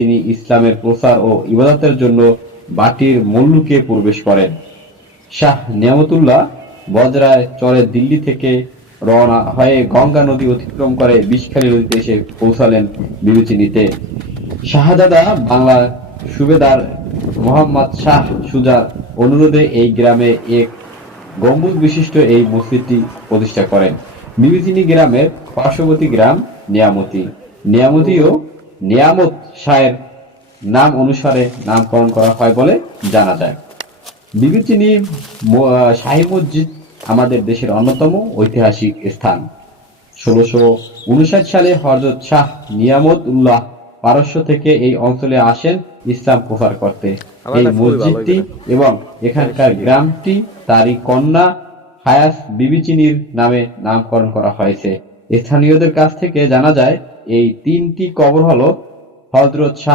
তিনি ইসলামের প্রচার ও ইবাদতের জন্য বাটির মল্লুকে প্রবেশ করেন। শাহ নিয়ামতুল্লাহ বজরায় চরে দিল্লি থেকে রওনা হয়ে গঙ্গা নদী অতিক্রম করে বিষখালী নদীতে এসে পৌঁছালেন বিবেচিনীতে শাহজাদা বাংলার সুবেদার মোহাম্মদ শাহ সুজার অনুরোধে এই গ্রামে এক গম্বুজ বিশিষ্ট এই মসজিদটি প্রতিষ্ঠা করেন। বিবেচিনী গ্রামের পার্শ্ববর্তী গ্রাম নিয়ামতি। নিয়ামতি ও নিয়ামত শাহের নাম অনুসারে নামকরণ করা হয় বলে জানা যায়। বিবেচিনী শাহী মসজিদ আমাদের দেশের অন্যতম ঐতিহাসিক স্থান। ষোলোশো উনষাট সালে হজরত শাহ নিয়ামত উল্লাহ পারস্য থেকে এই অঞ্চলে আসেন ইসলাম প্রচার করতে। এই মসজিদটি এবং এখানকার গ্রামটি তারই কন্যা হায়াস বিবিচিনির নামে নামকরণ করা হয়েছে। স্থানীয়দের কাছ থেকে জানা যায় এই তিনটি কবর হলো হজরত